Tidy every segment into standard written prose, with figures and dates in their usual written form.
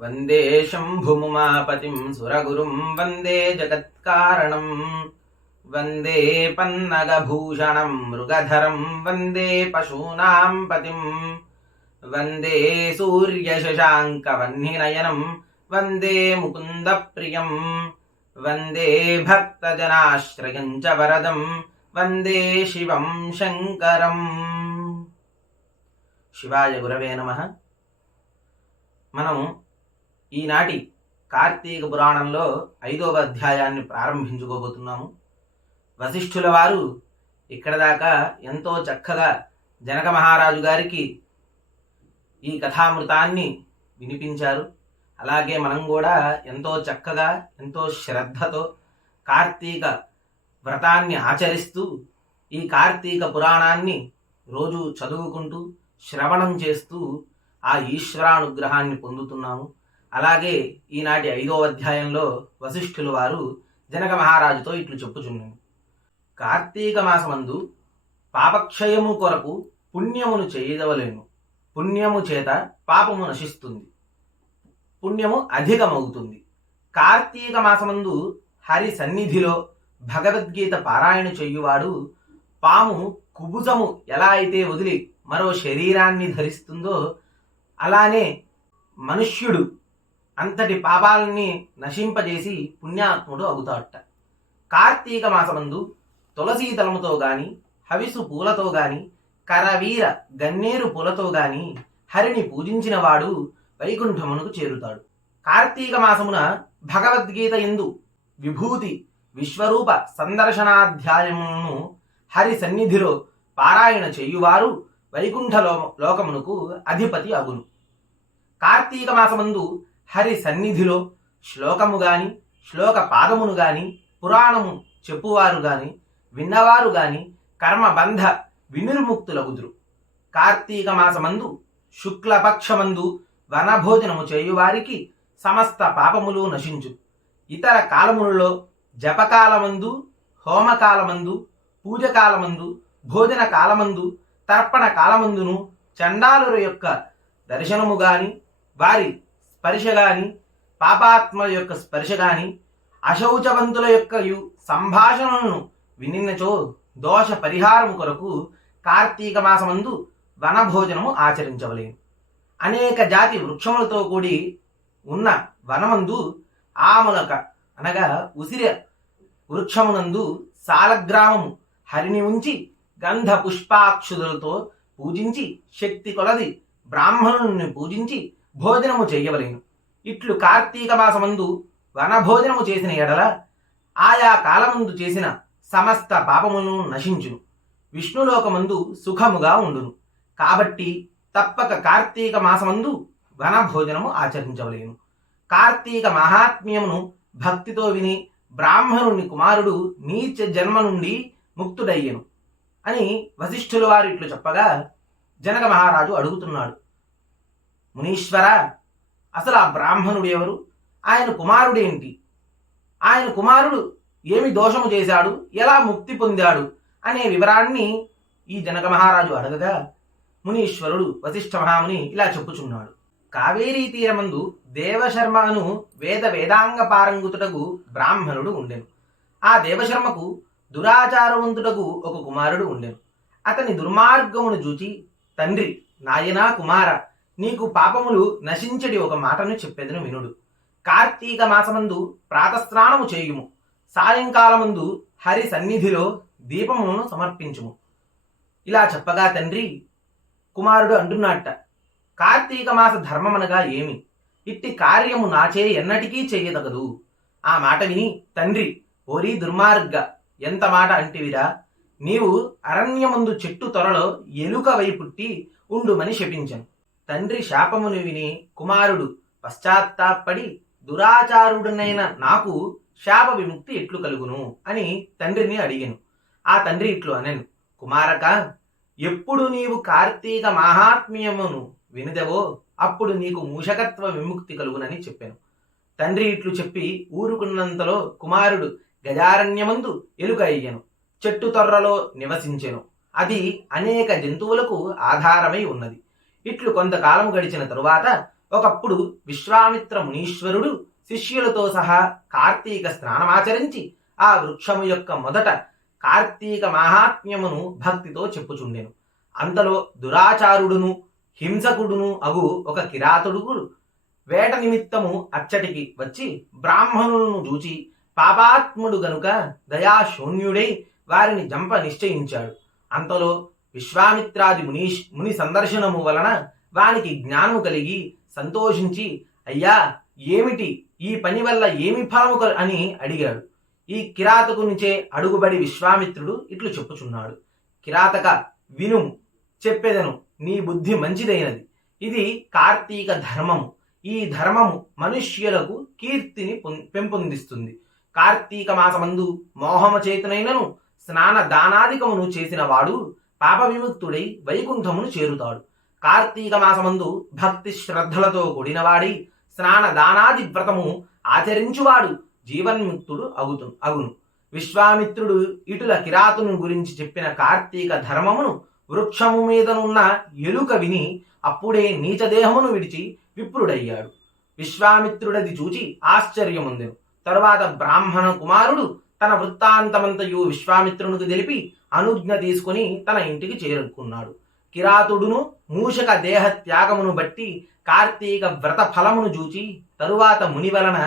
వందే శంభుముమాపతిం సురగురుం వందే జగత్కారణం వందే పన్నగభూషణం మృగధరం వందే పశూనాం పతిం వందే సూర్యశశాంకవహ్నినయనం వందే ముకుందప్రియం వందే భక్తజనాశ్రయం చ వరదం వందే శివం శంకరం. శివాయ గురవే నమః. మనం ఈనాటి కార్తీక పురాణంలో 5వ అధ్యాయాన్ని ప్రారంభించుకోబోతున్నాము. వశిష్ఠుల వారు ఇక్కడ దాకా ఎంతో చక్కగా జనక మహారాజు గారికి ఈ కథామృతాన్ని వినిపించారు. అలాగే మనం కూడా ఎంతో చక్కగా ఎంతో శ్రద్ధతో కార్తీక వ్రతాన్ని ఆచరిస్తూ ఈ కార్తీక పురాణాన్ని రోజు చదువుకుంటూ శ్రవణం చేస్తూ ఆ ఈశ్వరానుగ్రహాన్ని పొందుతున్నాము. అలాగే ఈనాటి 5వ అధ్యాయంలో వశిష్ఠుల వారు జనక మహారాజుతో ఇట్లు చెప్పుచున్నాము. కార్తీక మాసమందు పాపక్షయము కొరకు పుణ్యమును చేయదవలేను. పుణ్యము చేత పాపము నశిస్తుంది, పుణ్యము అధికమవుతుంది. కార్తీక మాసమందు హరి సన్నిధిలో భగవద్గీత పారాయణ చెయ్యువాడు పాము కుబుసము ఎలా అయితే వదిలి మరో శరీరాన్ని ధరిస్తుందో అలానే మనుష్యుడు అంతటి పాపాలని నశింపజేసి పుణ్యాత్ముడు అవుతాడట. కార్తీక మాసమందు తులసీదళముతో గాని హవిసు పూలతో గాని కరవీర గన్నేరు పూలతో గాని హరిని పూజించిన వాడు వైకుంఠమునకు చేరుతాడు. కార్తీక మాసమున భగవద్గీత యందు విభూతి విశ్వరూప సందర్శనాధ్యాయమును హరి సన్నిధిలో పారాయణ చేయువారు వైకుంఠ లోకమునకు అధిపతి అగును. కార్తీక మాసమందు హరి సన్నిధిలో శ్లోకము గాని శ్లోక పాదమును గాని పురాణము చెప్పువారు గాని విన్నవారు గాని కర్మబంధ వినిర్ముక్తులగుదురు. కార్తీక మాసమందు శుక్లపక్షమందు వనభోజనము చేయువారికి సమస్త పాపములు నశించు. ఇతర కాలములలో జపకాలమందు హోమకాలమందు పూజకాలమందు భోజన కాలమందు తర్పణ కాలమందును చండాలుల యొక్క దర్శనము గాని వారి స్పర్శ గాని పాపాత్మల యొక్క స్పర్శ గాని అశౌచవంతుల యొక్క సంభాషణలను వినినచో దోష పరిహారము కొరకు కార్తీక మాసమందు వనభోజనము ఆచరించవలేను. అనేక జాతి వృక్షములతో కూడి ఉన్న వనమందు ఆములక అనగా ఉసిరి వృక్షమునందు సాలగ్రామము హరిని ఉంచి గంధ పుష్పాక్షుదులతో పూజించి శక్తి కొలది బ్రాహ్మణుని పూజించి భోజనము చెయ్యవలేను. ఇట్లు కార్తీక మాసమందు వనభోజనము చేసిన ఎడల ఆయా కాలమందు చేసిన సమస్త పాపమును నశించును, విష్ణులోకమందు సుఖముగా ఉండును. కాబట్టి తప్పక కార్తీక మాసమందు వనభోజనము ఆచరించవలేను. కార్తీక మహాత్మ్యమును భక్తితో విని బ్రాహ్మణుని కుమారుడు నీచ జన్మ నుండి ముక్తుడయ్యను అని వశిష్ఠుల వారు ఇట్లు చెప్పగా జనక మహారాజు అడుగుతున్నాడు, మునీశ్వర, అసలు ఆ బ్రాహ్మణుడు ఎవరు? ఆయన కుమారుడేంటి? ఆయన కుమారుడు ఏమి దోషము చేశాడు? ఎలా ముక్తి పొందాడు? అనే వివరాన్ని ఈ జనక మహారాజు అడగగా మునీశ్వరుడు వశిష్ఠ మహాముని ఇలా చెప్పుచున్నాడు. కావేరీ తీరమందు దేవశర్మ అను వేదాంగ పారంగుతుటకు బ్రాహ్మణుడు ఉండెను. ఆ దేవశర్మకు దురాచారవంతుడకు ఒక కుమారుడు ఉండెను. అతని దుర్మార్గమును చూచి, తండ్రి, నాయనా కుమార, నీకు పాపములు నశించడి ఒక మాటను చెప్పెదను వినుడు. కార్తీక మాసమందు ప్రాతస్నానము చేయుము. సాయంకాలమందు హరి సన్నిధిలో దీపమును సమర్పించుము. ఇలా చెప్పగా తండ్రి కుమారుడు అంటున్నట్ట, కార్తీక మాస ధర్మమనగా ఏమి? ఇట్టి కార్యము నాచే ఎన్నటికీ చెయ్యదగదు. ఆ మాట విని తండ్రి, ఓరి దుర్మార్గ, ఎంత మాట అంటివిరా? నీవు అరణ్యమందు చెట్టు త్వరలో ఎలుక వైపుట్టి ఉండుమని శపించను. తండ్రి శాపమును విని కుమారుడు పశ్చాత్తాపడి, దురాచారుడనైన నాకు శాప విముక్తి ఎట్లు కలుగును అని తండ్రిని అడిగాను. ఆ తండ్రి ఇట్లు అనెను, కుమారక, ఎప్పుడు నీవు కార్తీక మహాత్మ్యమును వినిదవో అప్పుడు నీకు మూషకత్వ విముక్తి కలుగునని చెప్పాను. తండ్రి ఇట్లు చెప్పి ఊరుకున్నంతలో కుమారుడు గజారణ్యమందు ఎలుక అయ్యను. చెట్టు తొర్రలో నివసించెను. అది అనేక జంతువులకు ఆధారమై ఉన్నది. ఇట్లు కొంతకాలం గడిచిన తరువాత ఒకప్పుడు విశ్వామిత్ర మునీశ్వరుడు శిష్యులతో సహా కార్తీక స్నానమాచరించి ఆ వృక్షము యొక్క మొదట కార్తీక మాహాత్మ్యమును భక్తితో చెప్పుచుండెను. అంతలో దురాచారుడును హింసకుడును అగు ఒక కిరాతుడుగుడు వేట నిమిత్తము అచ్చటికి వచ్చి బ్రాహ్మణులను చూచి పాపాత్ముడు గనుక దయాశూన్యుడై వారిని జంప నిశ్చయించాడు. అంతలో విశ్వామిత్రాది ముని సందర్శనము వలన వానికి జ్ఞానము కలిగి సంతోషించి, అయ్యా, ఏమిటి ఈ పని వల్ల ఏమి ఫలము అని అడిగాడు. ఈ కిరాతకునిచే అడుగుబడి విశ్వామిత్రుడు ఇట్లు చెప్పుచున్నాడు. కిరాతక, వినుము, చెప్పెదను, నీ బుద్ధి మంచిదైనది. ఇది కార్తీక ధర్మము. ఈ ధర్మము మనుష్యులకు కీర్తిని పెంపొందిస్తుంది. కార్తీక మాసమందు మోహమ చేతునైనను స్నాన దానాదికమును చేసిన వాడు పాప విముక్తుడై వైకుంఠమును చేరుతాడు. కార్తీక మాసమందు భక్తి శ్రద్ధలతో కూడినవాడి స్నాన దానాది వ్రతము ఆచరించువాడు జీవన్ముక్తుడు అగును. విశ్వామిత్రుడు ఇటుల కిరాతుని గురించి చెప్పిన కార్తీక ధర్మమును వృక్షము మీదనున్న ఎలుక విని అప్పుడే నీచదేహమును విడిచి విప్రుడయ్యాడు. విశ్వామిత్రుడది చూచి ఆశ్చర్యముందెను. తరువాత బ్రాహ్మణ కుమారుడు తన వృత్తాంతమంతయు విశ్వామిత్రునికి తెలిపి అనుజ్ఞ తీసుకుని తన ఇంటికి చేరుకున్నాడు. కిరాతుడును మూషక దేహ త్యాగమును బట్టి కార్తీక వ్రత ఫలమును చూచి తరువాత ముని వలన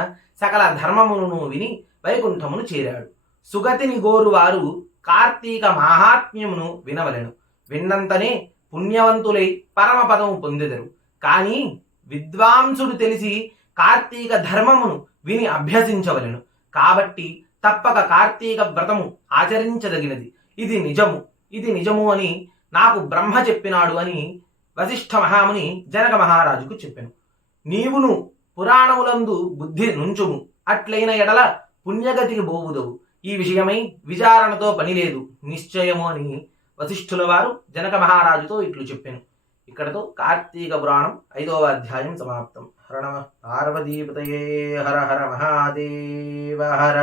సకల ధర్మమును విని వైకుంఠమును చేరాడు. సుగతిని గోరువారు కార్తీక మాహాత్మ్యమును వినవలెను. విన్నంతనే పుణ్యవంతులై పరమపదము పొందెదరు. కానీ విద్వాంసుడు తెలిసి కార్తీక ధర్మమును విని అభ్యసించవలెను. కాబట్టి తప్పక కార్తీక వ్రతము ఆచరించదగినది. ఇది నిజము అని నాకు బ్రహ్మ చెప్పినాడు అని వశిష్ఠ మహాముని జనక మహారాజుకు చెప్పెను. నీవును పురాణములందు బుద్ధి నుంచుము, అట్లైన ఎడల పుణ్యగతికి బోవుదవు. ఈ విషయమై విచారణతో పనిలేదు, నిశ్చయము అని వశిష్ఠుల వారు జనక మహారాజుతో ఇట్లు చెప్పెను. ఇక్కడతో కార్తీక పురాణం 5వ అధ్యాయం సమాప్తం. హర నమః పార్వతీపతయే. హర హర మహాదేవ హర.